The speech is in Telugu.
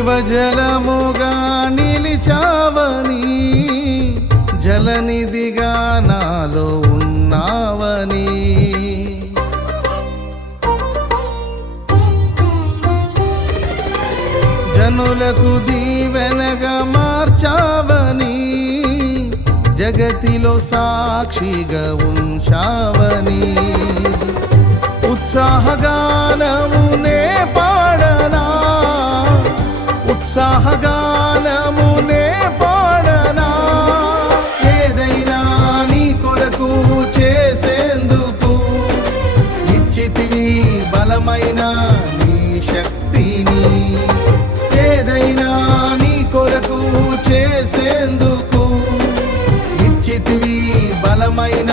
జీవజలముగా నిలిచావని, జలనిధిగా నాలో ఉన్నావని, జనులకు దీవెనగా మార్చావని, జగతిలో సాక్షిగా ఉంచావని, ఉత్సాహగానమునే పాడనా, ఉత్సాహగానమునే పాడనా, ఏదైనా నీ కొరకు చేసేందుకు ఇచ్చితివి బలమైన నీ శక్తిని, ఏదైనా నీ కొరకు చేసేందుకు ఇచ్చితివి బలమైన